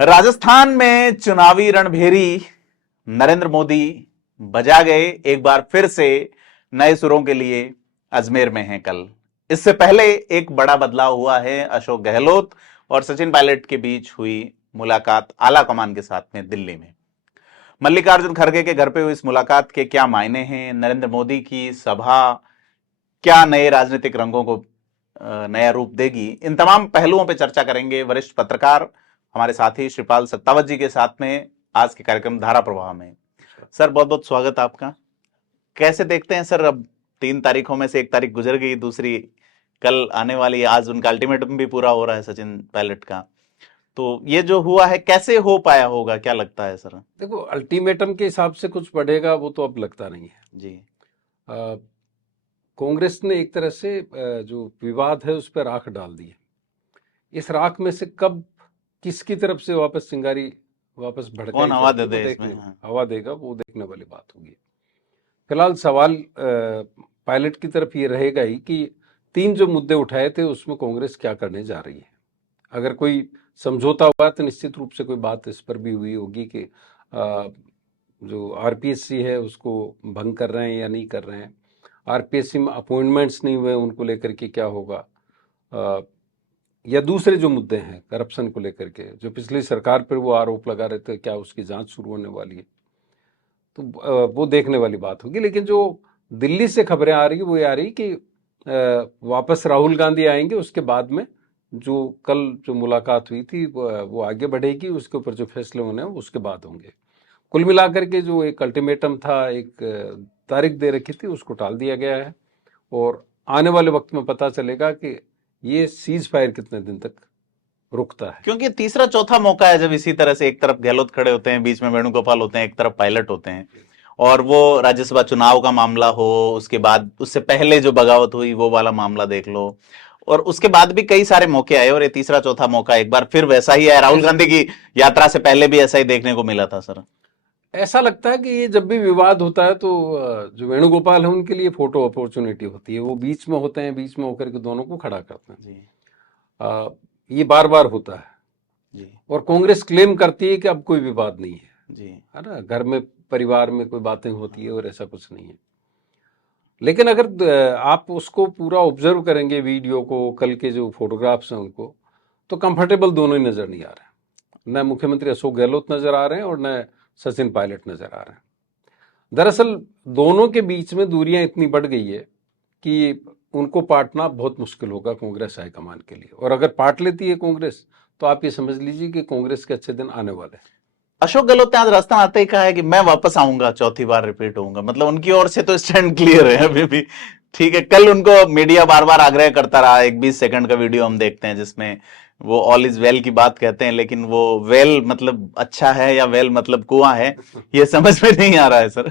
राजस्थान में चुनावी रणभेरी नरेंद्र मोदी बजा गए एक बार फिर से नए सुरों के लिए अजमेर में हैं कल। इससे पहले एक बड़ा बदलाव हुआ है। अशोक गहलोत और सचिन पायलट के बीच हुई मुलाकात आला कमान के साथ में दिल्ली में। मल्लिकार्जुन खड़गे के घर पे हुई इस मुलाकात के क्या मायने हैं? नरेंद्र मोदी की सभा क्या नए राजनीतिक रंगों को नया रूप देगी? इन तमाम पहलुओं पर चर्चा करेंगे वरिष्ठ पत्रकार हमारे साथी श्रीपाल सत्तावत जी के साथ में आज के कार्यक्रम धारा प्रवाह में। सर बहुत बहुत स्वागत आपका। कैसे देखते हैं सर, अब 3 तारीखों में से 1 तारीख गुजर गई, दूसरी कल आने वाली है, आज उनका अल्टीमेटम भी पूरा हो रहा है सचिन पायलट का, तो ये जो हुआ है कैसे हो पाया होगा, क्या लगता है सर? देखो, अल्टीमेटम के हिसाब से कुछ बढ़ेगा वो तो अब लगता नहीं है जी। कांग्रेस ने एक तरह से जो विवाद है उस पर राख डाल दी है। इस राख में से कब किसकी तरफ से वापस चिंगारी वापस भड़काई कौन हवा जाती दे है, दे वो इसमें? हाँ। हवा देगा, वो देखने वाली बात होगी। फिलहाल सवाल पायलट की तरफ ये रहेगा ही कि 3 जो मुद्दे उठाए थे उसमें कांग्रेस क्या करने जा रही है। अगर कोई समझौता हुआ तो निश्चित रूप से कोई बात इस पर भी हुई होगी कि जो आरपीएससी है उसको भंग कर रहे हैं या नहीं कर रहे हैं, आरपीएससी में अपॉइंटमेंट्स नहीं हुए उनको लेकर के क्या होगा, या दूसरे जो मुद्दे हैं करप्शन को लेकर के जो पिछली सरकार पर वो आरोप लगा रहे थे, क्या उसकी जांच शुरू होने वाली है, तो वो देखने वाली बात होगी। लेकिन जो दिल्ली से खबरें आ रही है वो ये आ रही कि वापस राहुल गांधी आएंगे, उसके बाद में जो कल जो मुलाकात हुई थी वो आगे बढ़ेगी, उसके ऊपर जो फैसले होने हैं उसके बाद होंगे। कुल मिलाकर के जो एक अल्टीमेटम था, एक तारीख दे रखी थी, उसको टाल दिया गया है और आने वाले वक्त में पता चलेगा कि ये सीज फायर कितने दिन तक रुकता है। क्योंकि तीसरा चौथा मौका है जब इसी तरह से एक तरफ गहलोत खड़े होते हैं, बीच में वेणुगोपाल होते हैं, एक तरफ पायलट होते हैं, और वो राज्यसभा चुनाव का मामला हो, उसके बाद उससे पहले जो बगावत हुई वो वाला मामला देख लो, और उसके बाद भी कई सारे मौके आए और ये तीसरा चौथा मौका एक बार फिर वैसा ही है। राहुल गांधी की यात्रा से पहले भी ऐसा ही देखने को मिला था सर। ऐसा लगता है कि ये जब भी विवाद होता है तो जो वेणुगोपाल है उनके लिए फोटो अपॉर्चुनिटी होती है, वो बीच में होते हैं, बीच में होकर के दोनों को खड़ा करते हैं जी। ये बार बार होता है जी, और कांग्रेस क्लेम करती है कि अब कोई विवाद नहीं है जी, है ना, घर में परिवार में कोई बातें होती है और ऐसा कुछ नहीं है। लेकिन अगर आप उसको पूरा ऑब्जर्व करेंगे वीडियो को, कल के जो फोटोग्राफ्स हैं उनको, तो कंफर्टेबल दोनों ही नजर नहीं आ रहे हैं। न मुख्यमंत्री अशोक गहलोत नजर आ रहे हैं और न सचिन पायलट नजर आ रहे हैं। दरअसल दोनों के बीच में दूरियां इतनी बढ़ गई है कि उनको पाटना बहुत मुश्किल होगा कांग्रेस हाईकमान के लिए, और अगर पाट लेती है कांग्रेस तो आप ये समझ लीजिए कि कांग्रेस के अच्छे दिन आने वाले हैं। अशोक गहलोत ने आज रास्ता आते ही कहा है कि मैं वापस आऊंगा, चौथी बार रिपीट होऊंगा, मतलब उनकी ओर से तो स्टैंड क्लियर है अभी भी। ठीक है, कल उनको मीडिया बार बार आग्रह करता रहा, एक 20 सेकंड का वीडियो हम देखते हैं जिसमें वो ऑल इज वेल की बात कहते हैं, लेकिन वो वेल मतलब अच्छा है या वेल मतलब कुआं है, ये समझ में नहीं आ रहा है सर।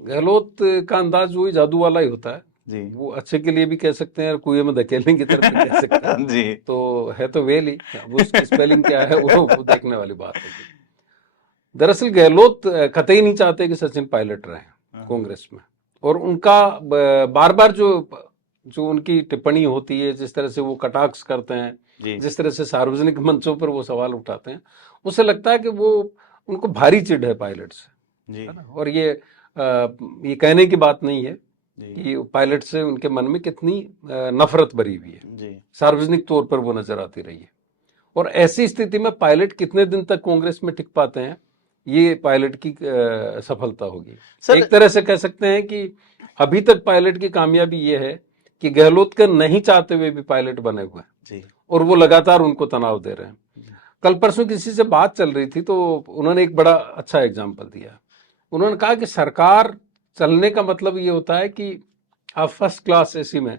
गहलोत का अंदाज वही जादू वाला ही होता है जी, वो अच्छे के लिए भी कह सकते हैं और कुएं में धकेलने की तरफ भी कह सकते हैं जी। तो है तो वेल ही, अब उसकी स्पेलिंग क्या है वो देखने वाली बात है। दरअसल गहलोत कतई नहीं चाहते कि सचिन पायलट रहे कांग्रेस में, और उनका बार बार जो उनकी टिप्पणी होती है, जिस तरह से वो कटाक्ष करते हैं, जिस तरह से सार्वजनिक मंचों पर वो सवाल उठाते हैं, उससे लगता है कि वो उनको भारी चिढ़ है पायलट से, है ना। और ये कहने की बात नहीं है कि पायलट से उनके मन में कितनी नफरत भरी हुई है, सार्वजनिक तौर पर वो नजर आती रही है। और ऐसी स्थिति में पायलट कितने दिन तक कांग्रेस में टिक पाते हैं, ये पायलट की सफलता होगी। एक तरह से कह सकते हैं कि अभी तक पायलट की कामयाबी ये है कि गहलोत का नहीं चाहते हुए भी पायलट बने हुए हैं और वो लगातार उनको तनाव दे रहे हैं। कल परसों किसी से बात चल रही थी तो उन्होंने एक बड़ा अच्छा एग्जाम्पल दिया। उन्होंने कहा कि सरकार चलने का मतलब ये होता है कि आप फर्स्ट क्लास एसी में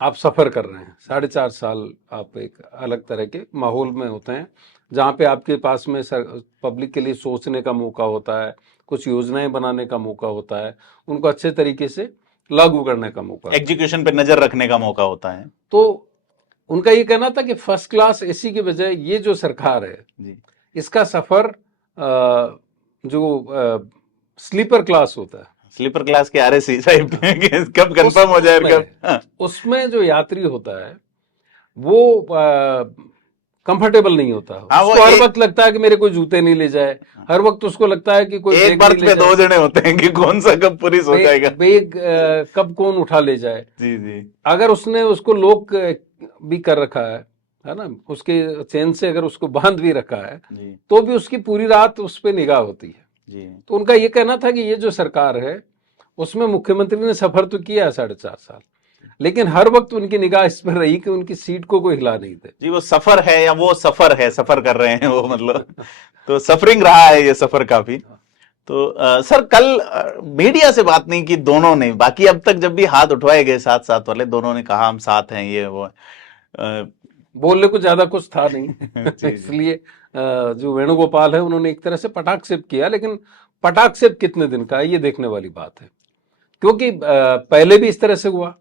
आप सफर कर रहे हैं, 4.5 साल आप एक अलग तरह के माहौल में होते हैं जहाँ पे आपके पास में पब्लिक के लिए सोचने का मौका होता है, कुछ योजनाएं बनाने का मौका होता है, उनको अच्छे तरीके से लागू करने का मौका, एग्जीक्यूशन पे नजर रखने का मौका होता है। तो उनका ये कहना था कि फर्स्ट क्लास एसी की बजाय ये जो सरकार है जी, इसका सफर जो स्लीपर क्लास होता है, स्लीपर क्लास के आरएसी टाइप कब कंफर्म हो जाए, कब उसमें जो यात्री होता है वो कंफर्टेबल नहीं होता। हाँ, वो उसको हर वक्त लगता है कि मेरे कोई जूते नहीं ले जाए, हर वक्त उसको लगता है कि कोई एक बैग बर्थ नहीं पे ले दो जाए, जने होते हैं कि कौन सा कब पुलिस हो जाएगा। बैग कब कौन उठा ले जाए। जी जी अगर उसने उसको लॉक भी कर रखा है ना, उसके चेन से अगर उसको बांध भी रखा है, जी तो भी उसकी पूरी रात उस पर निगाह होती है। जी तो उनका ये कहना था कि ये जो सरकार है उसमें मुख्यमंत्री ने सफर तो किया है 4.5 साल, लेकिन हर वक्त उनकी निगाह इस पर रही कि उनकी सीट को कोई हिला नहीं दे। जी, वो सफर है या वो सफर है, सफर कर रहे हैं वो, मतलब तो सफरिंग रहा है ये सफर काफी। तो सर, कल मीडिया से बात नहीं की दोनों ने, बाकी अब तक जब भी हाथ उठवाए गए साथ साथ वाले, दोनों ने कहा हम साथ हैं, ये वो बोलने को ज्यादा कुछ था नहीं जी जी इसलिए जो वेणुगोपाल है उन्होंने एक तरह से पटाक्षेप किया, लेकिन पटाक्षेप कितने दिन का है ये देखने वाली बात है, क्योंकि पहले भी इस तरह से हुआ।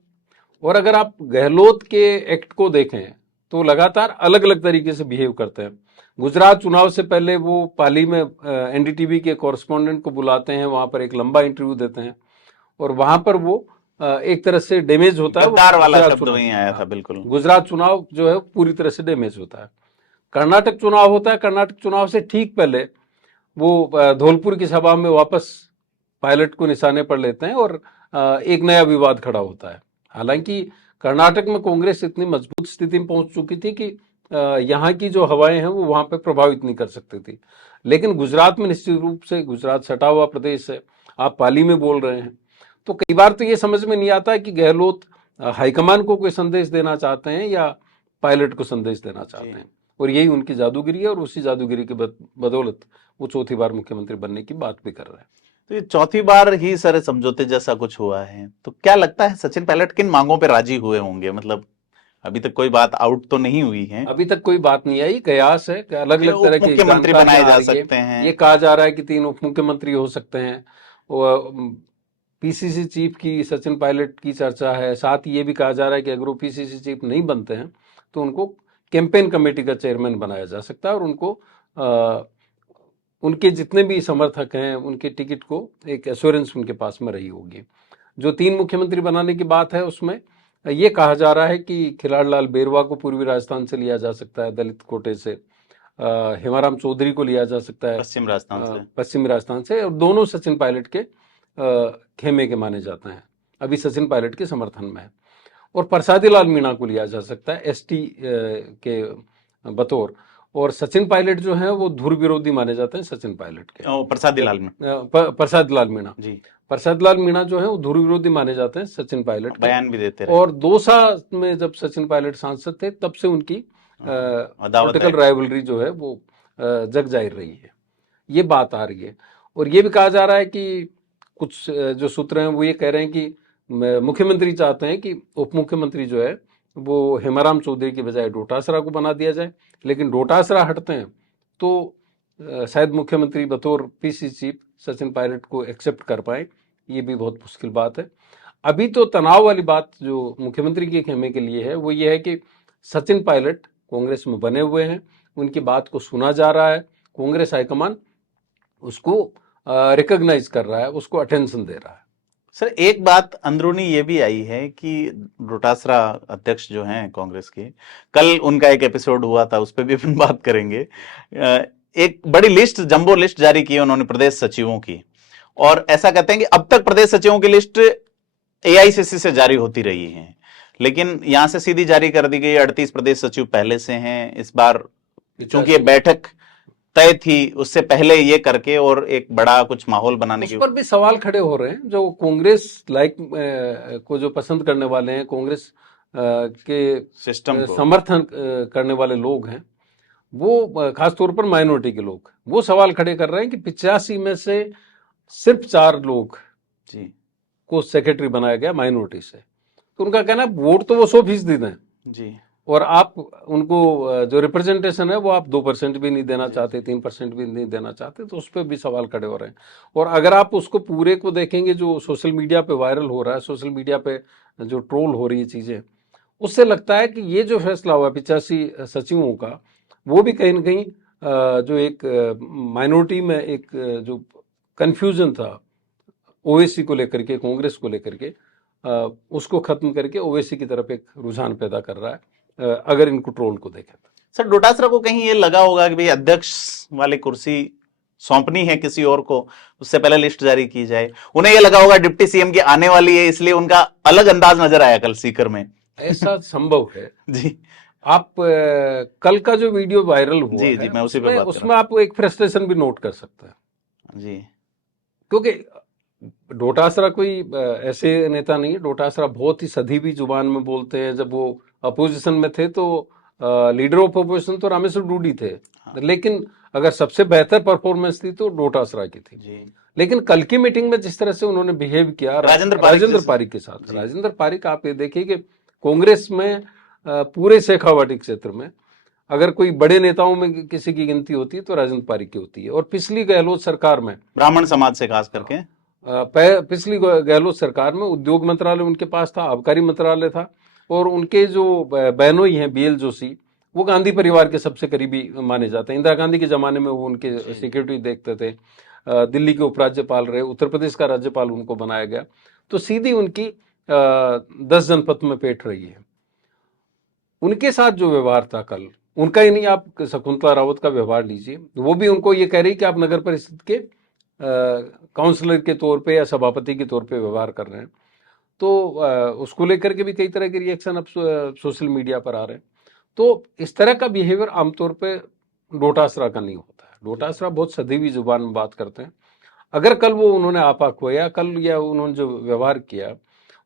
और अगर आप गहलोत के एक्ट को देखें तो लगातार अलग अलग तरीके से बिहेव करते हैं। गुजरात चुनाव से पहले वो पाली में एनडीटीवी के कॉरेस्पॉन्डेंट को बुलाते हैं, वहां पर एक लंबा इंटरव्यू देते हैं, और वहां पर वो एक तरह से डैमेज होता है। गद्दार वाला गुजरात शब्द चुनाव, वहीं आया था, हाँ, बिल्कुल। गुजरात चुनाव जो है पूरी तरह से डैमेज होता है। कर्नाटक चुनाव होता है, कर्नाटक चुनाव से ठीक पहले वो धौलपुर की सभा में वापस पायलट को निशाने पर लेते हैं और एक नया विवाद खड़ा होता है। हालांकि कर्नाटक में कांग्रेस इतनी मजबूत स्थिति में पहुंच चुकी थी कि यहाँ की जो हवाएं हैं वो वहां पे प्रभावित नहीं कर सकती थी, लेकिन गुजरात में निश्चित रूप से, गुजरात सटा हुआ प्रदेश है, आप पाली में बोल रहे हैं, तो कई बार तो ये समझ में नहीं आता है कि गहलोत हाईकमान को कोई संदेश देना चाहते हैं या पायलट को संदेश देना चाहते हैं। और यही उनकी जादूगिरी है, और उसी जादूगिरी की बदौलत वो चौथी बार मुख्यमंत्री बनने की बात भी कर रहे हैं। तो ये चौथी बार ही सर समझौते जैसा कुछ हुआ है, तो क्या लगता है सचिन पायलट किन मांगों पे राजी हुए होंगे? मतलब अभी तक कोई बात आउट तो नहीं हुई है। अभी तक कोई बात नहीं आई, कयास है, अलग अलग तरह उप की मुख्यमंत्री बनाए जानकारियां आ जा रही है। सकते हैं। ये कहा जा रहा है कि 3 उप मुख्यमंत्री हो सकते हैं, और पीसीसी चीफ की सचिन पायलट की चर्चा है। साथ ही ये भी कहा जा रहा है कि अगर वो पीसीसी चीफ नहीं बनते हैं तो उनको कैंपेन कमेटी का चेयरमैन बनाया जा सकता है, और उनको उनके जितने भी समर्थक हैं उनके टिकट को एक एश्योरेंस उनके पास में रही होगी। जो 3 मुख्यमंत्री बनाने की बात है उसमें ये कहा जा रहा है कि खिलाड़लाल बेरवा को पूर्वी राजस्थान से लिया जा सकता है, दलित कोटे से, हेमाराम चौधरी को लिया जा सकता है पश्चिम राजस्थान से, पश्चिमी राजस्थान से, और दोनों सचिन पायलट के खेमे के माने जाते हैं, अभी सचिन पायलट के समर्थन में है। और प्रसादी लाल मीणा को लिया जा सकता है एसटी के बतौर, और सचिन पायलट जो है वो धुर विरोधी माने जाते हैं सचिन पायलट के। प्रसादी लाल में प्रसाद लाल मीणा जी, प्रसाद लाल मीणा जो है वो धुर विरोधी माने जाते हैं सचिन पायलट के। बयान भी देते रहे। और दौसा में जब सचिन पायलट सांसद थे तब से उनकी पॉलिटिकल राइवलरी जो है वो जग जाहिर रही है, ये बात आ रही है। और ये भी कहा जा रहा है कि कुछ जो सूत्र हैं वो ये कह रहे हैं कि मुख्यमंत्री चाहते हैं कि उप मुख्यमंत्री जो है वो हेमाराम चौधरी की बजाय डोटासरा को बना दिया जाए, लेकिन डोटासरा हटते हैं तो शायद मुख्यमंत्री बतौर पीसी चीफ सचिन पायलट को एक्सेप्ट कर पाए, ये भी बहुत मुश्किल बात है। अभी तो तनाव वाली बात जो मुख्यमंत्री के खेमे के लिए है वो ये है कि सचिन पायलट कांग्रेस में बने हुए हैं, उनकी बात को सुना जा रहा है, कांग्रेस हाईकमान उसको रिकॉग्नाइज कर रहा है, उसको अटेंशन दे रहा है। सर, एक बात अंदरूनी ये भी आई है कि डोटासरा अध्यक्ष जो हैं कांग्रेस के, कल उनका एक एपिसोड हुआ था, उस पर भी अपन बात करेंगे। एक बड़ी लिस्ट, जंबो लिस्ट जारी की उन्होंने प्रदेश सचिवों की, और ऐसा कहते हैं कि अब तक प्रदेश सचिवों की लिस्ट एआईसीसी से जारी होती रही है, लेकिन यहां से सीधी जारी कर दी गई। 38 प्रदेश सचिव पहले से हैं। इस बार चूंकि ये बैठक तय थी, उससे पहले ये करके और एक बड़ा कुछ माहौल बनाने उस पर भी सवाल खड़े हो रहे हैं। जो कांग्रेस लाइक को जो पसंद करने वाले हैं, कांग्रेस के सिस्टम को समर्थन करने वाले लोग हैं, वो खासतौर पर माइनॉरिटी के लोग, वो सवाल खड़े कर रहे हैं कि 85 में से सिर्फ 4 लोग जी को सेक्रेटरी बनाया गया माइनॉरिटी से। तो उनका कहना है वोट तो वो 100% दें जी, और आप उनको जो रिप्रेजेंटेशन है वो आप 2% भी नहीं देना चाहते, 3% भी नहीं देना चाहते, तो उस पर भी सवाल खड़े हो रहे हैं। और अगर आप उसको पूरे को देखेंगे जो सोशल मीडिया पे वायरल हो रहा है, सोशल मीडिया पे जो ट्रोल हो रही है चीज़ें, उससे लगता है कि ये जो फैसला हुआ 85 सचिवों का, वो भी कहीं ना कहीं जो एक माइनॉरिटी में एक जो कन्फ्यूजन था ओवैसी को लेकर के, कांग्रेस को लेकर के, उसको खत्म करके ओवैसी की तरफ एक रुझान पैदा कर रहा है, अगर इनको ट्रोल को देखें। सर डोटासरा को कहीं ये लगा होगा कि भाई अध्यक्ष वाली कुर्सी सौंपनी है किसी और को, उससे पहले लिस्ट जारी की जाए, उन्हें ये लगा होगा डिप्टी सीएम की आने वाली है, इसलिए उनका अलग अंदाज नजर आया कल सीकर में। ऐसा संभव है जी आप कल का जो वीडियो वायरल हुआ जी है जी, मैं उसी पे उसमें बात कर उसमें आप एक फ्रस्ट्रेशन भी नोट कर सकते हैं रहा जी क्योंकि डोटासरा कोई ऐसे नेता नहीं है। डोटासरा बहुत ही सधीवी जुबान में बोलते हैं। जब वो अपोजिशन में थे तो लीडर ऑफ अपोजिशन तो रामेश्वर डूडी थे, लेकिन अगर सबसे बेहतर परफॉर्मेंस थी तो डोटासरा की थी। जी लेकिन कल की मीटिंग में जिस तरह से उन्होंने बिहेव किया राजेंद्र पारिक के साथ, राजेंद्र पारिक आप ये देखिए कि कांग्रेस में पूरे शेखावाटी क्षेत्र में अगर कोई बड़े नेताओं में किसी की गिनती होती है तो राजेंद्र पारिक की होती है। और पिछली गहलोत सरकार में ब्राह्मण समाज से खास करके पिछली गहलोत सरकार में उद्योग मंत्रालय उनके पास था, आबकारी मंत्रालय था, और उनके जो बहनोई हैं बीएल जोशी, वो गांधी परिवार के सबसे करीबी माने जाते हैं। इंदिरा गांधी के जमाने में वो उनके सिक्योरिटी देखते थे। दिल्ली के उपराज्यपाल रहे, उत्तर प्रदेश का राज्यपाल उनको बनाया गया, तो सीधी उनकी 10 जनपद में पेठ रही है। उनके साथ जो व्यवहार था कल, उनका ही नहीं, आप शकुंतला रावत का व्यवहार लीजिए, वो भी उनको ये कह रही कि आप नगर परिषद के काउंसलर के तौर पे या सभापति के तौर पे व्यवहार कर रहे हैं। तो उसको लेकर के भी कई तरह के रिएक्शन अब सोशल मीडिया पर आ रहे हैं। तो इस तरह का बिहेवियर आमतौर पे डोटासरा का नहीं होता है। डोटासरा बहुत सधीवी जुबान में बात करते हैं। अगर कल वो उन्होंने आपा खोया कल, या उन्होंने जो व्यवहार किया,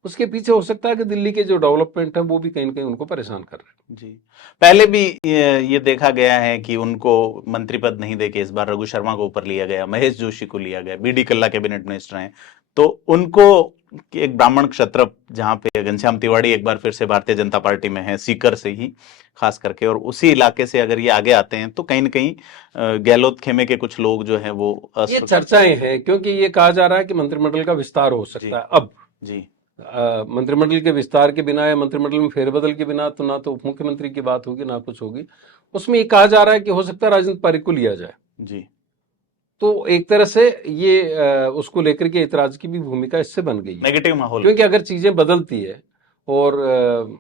उसके पीछे हो सकता है कि दिल्ली के जो डेवलपमेंट है वो भी कहीं ना कहीं उनको परेशान कर रहे हैं। जी पहले भी ये देखा गया है कि उनको मंत्री पद नहीं देके इस बार रघु शर्मा को ऊपर लिया गया, महेश जोशी को लिया गया, बीडी कल्ला कैबिनेट मिनिस्टर हैं, तो उनको एक ब्राह्मण क्षत्र, जहां पे घनश्याम तिवाड़ी एक बार फिर से भारतीय जनता पार्टी में है, सीकर से ही खास करके, और उसी इलाके से अगर ये आगे आते हैं तो कहीं ना कहीं गहलोत खेमे के कुछ लोग जो है वो ये चर्चाएं हैं, क्योंकि ये कहा जा रहा है कि मंत्रिमंडल का विस्तार हो सकता है अब। जी मंत्रिमंडल के विस्तार के बिना या मंत्रिमंडल में फेरबदल के बिना तो ना तो उप मुख्यमंत्री की बात होगी ना कुछ होगी। उसमें ये कहा जा रहा है कि हो सकता है राजेंद्र पारिक को लिया जाए। जी तो एक तरह से ये उसको लेकर के इतराज की भी भूमिका इससे बन गई है, नेगेटिव माहौल, क्योंकि अगर चीजें बदलती है और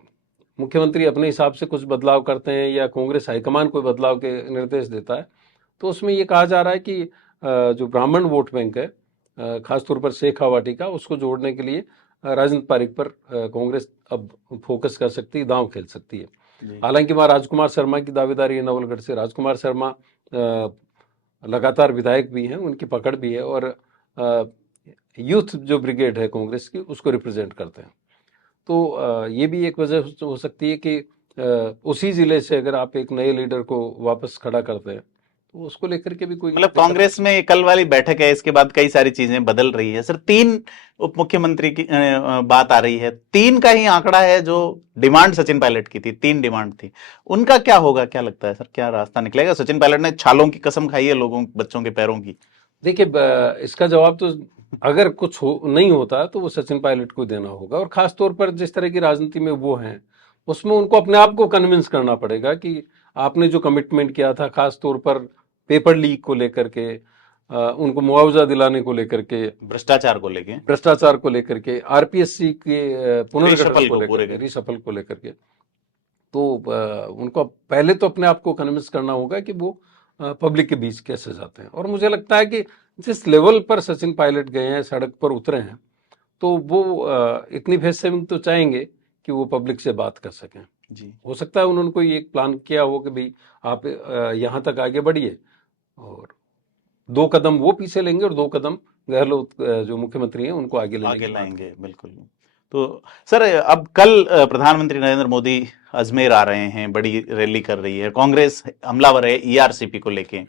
मुख्यमंत्री अपने हिसाब से कुछ बदलाव करते हैं या कांग्रेस हाईकमान कोई बदलाव के निर्देश देता है, तो उसमें ये कहा जा रहा है कि जो ब्राह्मण वोट बैंक है, खासतौर पर शेखावाटी का, उसको जोड़ने के लिए राजेंद्र पारिक पर कांग्रेस अब फोकस कर सकती है, दांव खेल सकती है। हालांकि वहां राजकुमार शर्मा की दावेदारी है नवलगढ़ से। राजकुमार शर्मा लगातार विधायक भी हैं, उनकी पकड़ भी है, और यूथ जो ब्रिगेड है कांग्रेस की उसको रिप्रेजेंट करते हैं। तो ये भी एक वजह हो सकती है कि उसी जिले से अगर आप एक नए लीडर को वापस खड़ा करते हैं तो उसको लेकर के भी कोई, मतलब कांग्रेस में कल वाली बैठक है, इसके बाद कई सारी चीजें बदल रही है। सर 3 उप मुख्यमंत्री की बात आ रही है, 3 का ही आंकड़ा है जो डिमांड सचिन पायलट की थी, 3 डिमांड थी, उनका क्या होगा, क्या लगता है सर, क्या रास्ता निकलेगा? सचिन पायलट ने छालों की कसम खाई है लोगों, बच्चों के पैरों की। देखिए इसका जवाब तो अगर कुछ नहीं होता तो वो सचिन पायलट को देना होगा, और खासतौर पर जिस तरह की राजनीति में वो हैं उसमें उनको अपने आप को कन्विंस करना पड़ेगा कि आपने जो कमिटमेंट किया था, खासतौर पर पेपर लीक को लेकर के, उनको मुआवजा दिलाने को लेकर के, भ्रष्टाचार को लेकर के, आरपीएससी के पुनर्गठन को लेकर के, रिशफल को लेकर के, तो उनको पहले तो अपने आप को कन्विंस करना होगा कि वो पब्लिक के बीच कैसे जाते हैं। और मुझे लगता है कि जिस लेवल पर सचिन पायलट गए हैं, सड़क पर उतरे हैं, तो वो इतनी फेस सेविंग तो चाहेंगे कि वो पब्लिक से बात कर सकें। जी हो सकता है उन्होंने कोई एक प्लान किया हो कि भाई आप यहाँ तक आगे बढ़िए, और 2 कदम वो पीछे लेंगे और 2 कदम गहलोत जो मुख्यमंत्री हैं उनको आगे लाएंगे। बिल्कुल। तो सर अब कल प्रधानमंत्री नरेंद्र मोदी अजमेर आ रहे हैं, बड़ी रैली कर रही है, कांग्रेस हमलावर है ईआरसीपी को लेके।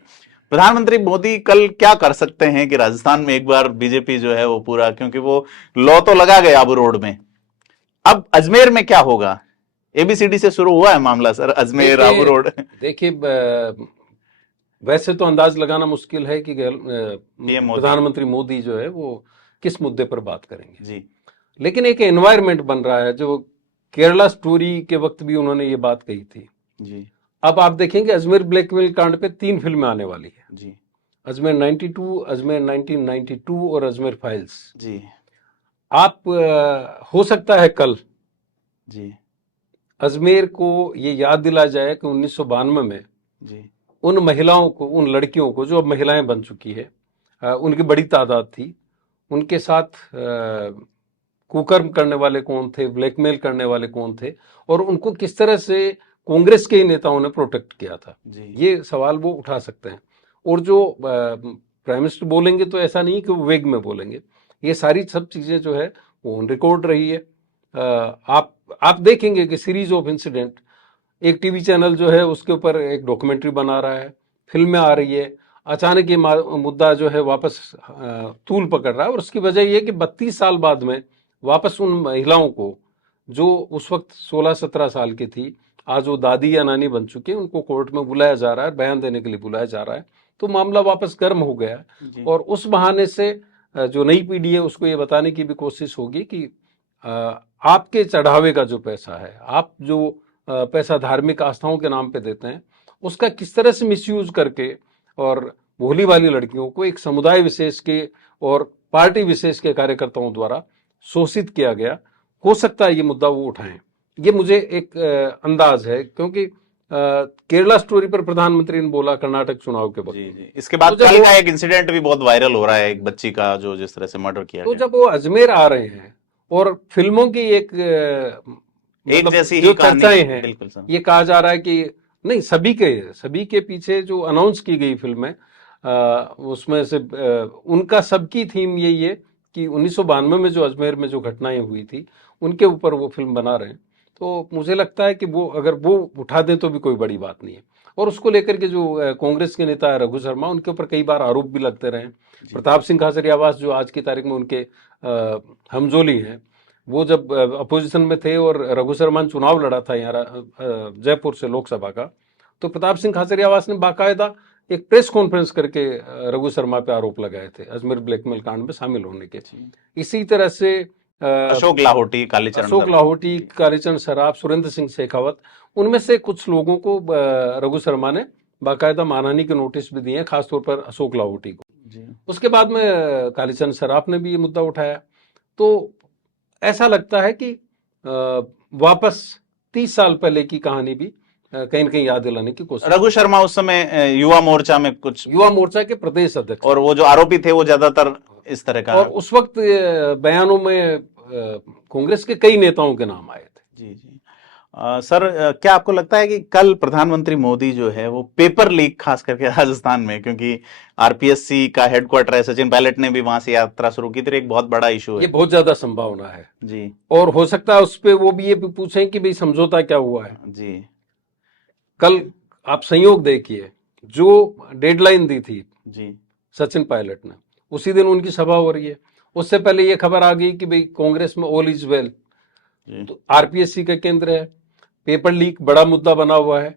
प्रधानमंत्री मोदी कल क्या कर सकते हैं कि राजस्थान में एक बार बीजेपी जो है वो पूरा, क्योंकि वो लॉ तो लगा गया आबू रोड में, अब अजमेर में क्या होगा? एबीसीडी से शुरू हुआ है मामला सर, अजमेर आबू रोड। देखिए वैसे तो अंदाज लगाना मुश्किल है कि प्रधानमंत्री मोदी जो है वो किस मुद्दे पर बात करेंगे जी, लेकिन एक एनवायरनमेंट बन रहा है। जो केरला स्टोरी के वक्त भी उन्होंने ये बात कही थी जी। अब आप देखेंगे अजमेर ब्लैकमेल कांड पे 3 फिल्में आने वाली है जी, अजमेर 92, अजमेर 1992 और अजमेर फाइल्स जी। आप हो सकता है कल जी अजमेर को ये याद दिला जाए कि 1992 में जी उन महिलाओं को, उन लड़कियों को जो अब महिलाएं बन चुकी है, उनकी बड़ी तादाद थी, उनके साथ कुकर्म करने वाले कौन थे, ब्लैकमेल करने वाले कौन थे, और उनको किस तरह से कांग्रेस के ही नेताओं ने प्रोटेक्ट किया था, जी ये सवाल वो उठा सकते हैं। और जो प्राइम मिनिस्टर बोलेंगे तो ऐसा नहीं कि वो वेग में बोलेंगे, ये सारी सब चीजें जो है वो ऑन रिकॉर्ड रही है। आप देखेंगे कि सीरीज ऑफ इंसिडेंट, एक टीवी चैनल जो है उसके ऊपर एक डॉक्यूमेंट्री बना रहा है, फिल्में आ रही है, अचानक ये मुद्दा जो है वापस तूल पकड़ रहा है, और उसकी वजह ये कि 32 साल बाद में वापस उन महिलाओं को जो उस वक्त 16-17 साल की थी, आज वो दादी या नानी बन चुकी है, उनको कोर्ट में बुलाया जा रहा है, बयान देने के लिए बुलाया जा रहा है, तो मामला वापस गर्म हो गया है। जी और उस बहाने से जो नई पीढ़ी है उसको ये बताने की भी कोशिश होगी कि आपके चढ़ावे का जो पैसा है, आप जो पैसा धार्मिक आस्थाओं के नाम पे देते हैं, उसका किस तरह से मिसयूज करके और भोली वाली लड़कियों को एक समुदाय विशेष के और पार्टी विशेष के कार्यकर्ताओं द्वारा शोषित किया गया। हो सकता है ये मुद्दा वो उठाएं, ये मुझे एक अंदाज है, क्योंकि केरला स्टोरी पर प्रधानमंत्री ने बोला कर्नाटक चुनाव के वक्त। जी जी इसके बाद तो जब कल वो- का एक इंसिडेंट भी बहुत वायरल हो रहा है, एक बच्ची का जो जिस तरह से मर्डर किया तो गया। जब वो अजमेर आ रहे हैं और फिल्मों की एक एक मतलब जैसी जो ही कहानी, चर्चाएं हैं, बिल्कुल सर। ये कहा जा रहा है कि नहीं, सभी के पीछे जो अनाउंस की गई फिल्म है उसमें से उनका सबकी थीम यही है कि 1992 में जो अजमेर में जो घटनाएं हुई थी उनके ऊपर वो फिल्म बना रहे हैं। तो मुझे लगता है कि वो अगर वो उठा दें तो भी कोई बड़ी बात नहीं है। और उसको लेकर के जो कांग्रेस के नेता है रघु शर्मा, उनके ऊपर कई बार आरोप भी लगते रहे। प्रताप सिंह खाचरियावास जो आज की तारीख में उनके हमजोली हैं, वो जब अपोजिशन में थे और रघु शर्मा ने चुनाव लड़ा था यहाँ जयपुर से लोकसभा का, तो प्रताप सिंह खाचरियावास ने बाकायदा एक प्रेस कॉन्फ्रेंस करके रघु शर्मा पे आरोप लगाए थे अजमेर ब्लैकमेल कांड में शामिल होने के। इसी तरह से अशोक लाहोटी, कालीचरण अशोक सराफ। लाहोटी, कालीचरण सराफ, सुरेंद्र सिंह शेखावत, उनमें से कुछ लोगों को रघु शर्मा ने बाकायदा मानहानि के नोटिस भी दिए हैं, खासतौर पर अशोक लाहोटी को। जी उसके बाद में कालीचरण सराफ ने भी ये मुद्दा उठाया। तो ऐसा लगता है कि वापस 30 साल पहले की कहानी भी कहीं न कहीं याद दिलाने की कोशिश। रघु शर्मा उस समय युवा मोर्चा में कुछ, युवा मोर्चा के प्रदेश अध्यक्ष, और वो जो आरोपी थे वो ज्यादातर इस तरह का। और उस वक्त बयानों में कांग्रेस के कई नेताओं के नाम आए थे। जी जी सर, क्या आपको लगता है कि कल प्रधानमंत्री मोदी जो है वो पेपर लीक, खास करके राजस्थान में, क्योंकि आरपीएससी का हेडक्वार्टर है, सचिन पायलट ने भी वहां से यात्रा शुरू की थी, एक बहुत बड़ा इशू ये है। बहुत ज्यादा संभावना है जी और हो सकता है उस पे वो भी ये भी पूछें कि भाई समझौता क्या हुआ है। जी कल आप संयोग देखिए, जो डेडलाइन दी थी जी सचिन पायलट ने, उसी दिन उनकी सभा हो रही है। उससे पहले ये खबर आ गई कि भाई कांग्रेस में ऑल इज वेल, जी तो आरपीएससी का केंद्र है, पेपर लीक बड़ा मुद्दा बना हुआ है,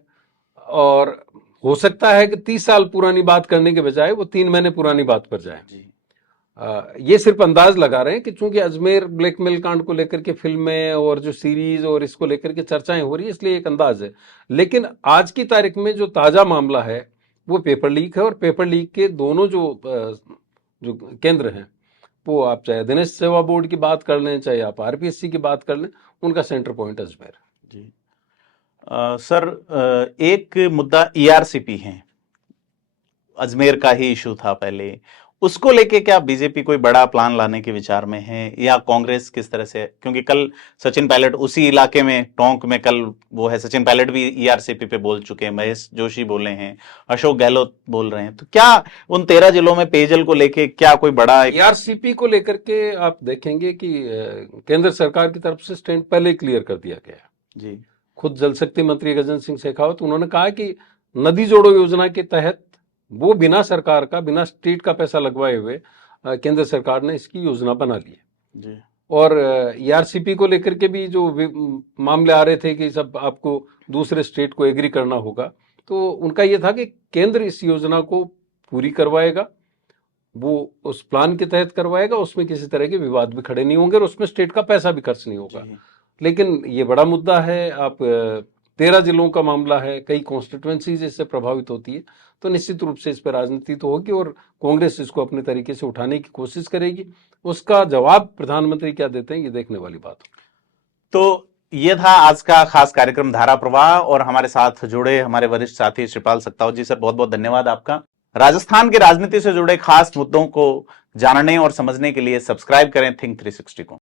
और हो सकता है कि 30 साल पुरानी बात करने के बजाय वो 3 महीने पुरानी बात पर जाए। जी ये सिर्फ अंदाज लगा रहे हैं कि चूंकि अजमेर ब्लैकमेल कांड को लेकर के फिल्में और जो सीरीज और इसको लेकर के चर्चाएं हो रही है, इसलिए एक अंदाज है। लेकिन आज की तारीख में जो ताजा मामला है वो पेपर लीक है, और पेपर लीक के दोनों जो केंद्र हैं, वो आप चाहे दिनेश सेवा बोर्ड की बात कर लें, चाहे आप आरपीएससी की बात कर लें, उनका सेंटर पॉइंट अजमेर। जी सर, एक मुद्दा ईआरसीपी है, अजमेर का ही इशू था पहले, उसको लेके क्या बीजेपी कोई बड़ा प्लान लाने के विचार में है, या कांग्रेस किस तरह से? क्योंकि कल सचिन पायलट उसी इलाके में, टोंक में कल वो है, सचिन पायलट भी ईआरसीपी पे बोल चुके हैं, महेश जोशी बोले हैं, अशोक गहलोत बोल रहे हैं, तो क्या उन 13 जिलों में पेयजल को लेके क्या कोई बड़ा ईआरसीपी को लेकर के आप देखेंगे कि केंद्र सरकार की तरफ से स्टैंड पहले क्लियर कर दिया गया है। जी खुद जल शक्ति मंत्री गजेंद्र सिंह शेखावत, उन्होंने कहा कि नदी जोड़ो योजना के तहत वो बिना सरकार का, बिना स्टेट का पैसा लगवाए हुए केंद्र सरकार ने इसकी योजना बना ली है। जी और ईआरसीपी को लेकर के भी जो मामले आ रहे थे कि सब आपको दूसरे स्टेट को एग्री करना होगा, तो उनका ये था कि केंद्र इस योजना को पूरी करवाएगा, वो उस प्लान के तहत करवाएगा, उसमें किसी तरह के विवाद भी खड़े नहीं होंगे और उसमें स्टेट का पैसा भी खर्च नहीं होगा। लेकिन ये बड़ा मुद्दा है, आप 13 जिलों का मामला है, कई कॉन्स्टिट्यूएंसीज इससे प्रभावित होती है, तो निश्चित रूप से इस पर राजनीति तो होगी और कांग्रेस इसको अपने तरीके से उठाने की कोशिश करेगी। उसका जवाब प्रधानमंत्री क्या देते हैं, ये देखने वाली बात हो। तो ये था आज का खास कार्यक्रम धारा प्रवाह, और हमारे साथ जुड़े हमारे वरिष्ठ साथी श्रीपाल सक्ताव जी। सर बहुत बहुत धन्यवाद आपका। राजस्थान की राजनीति से जुड़े खास मुद्दों को जानने और समझने के लिए सब्सक्राइब करें थिंक 360 को।